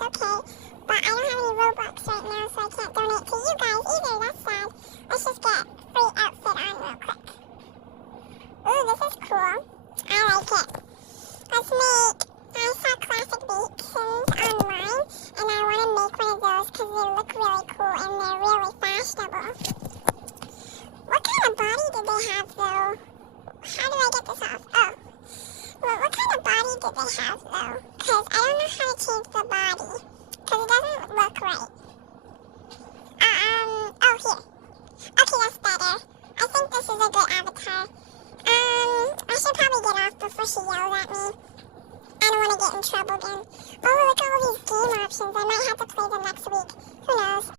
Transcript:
it's okay. But I don't have any Robux right now, so I can't donate to you guys either. That's sad. Let's just get free outfit on real quick. Ooh, this is cool. I like it. Let's make... I saw classic Vixens online, and I want to make one of those because they look really cool and they're really fashionable. What kind of body did they have, though? How do I get this off? Oh. Well, what kind of body did they have, though? Because I don't know how to change the body. Because it doesn't look right. Oh, here. Okay, that's better. I think this is a good avatar. I should probably get off before she yells at me. I don't want to get in trouble again. Oh, look at all these game options. I might have to play them next week. Who knows?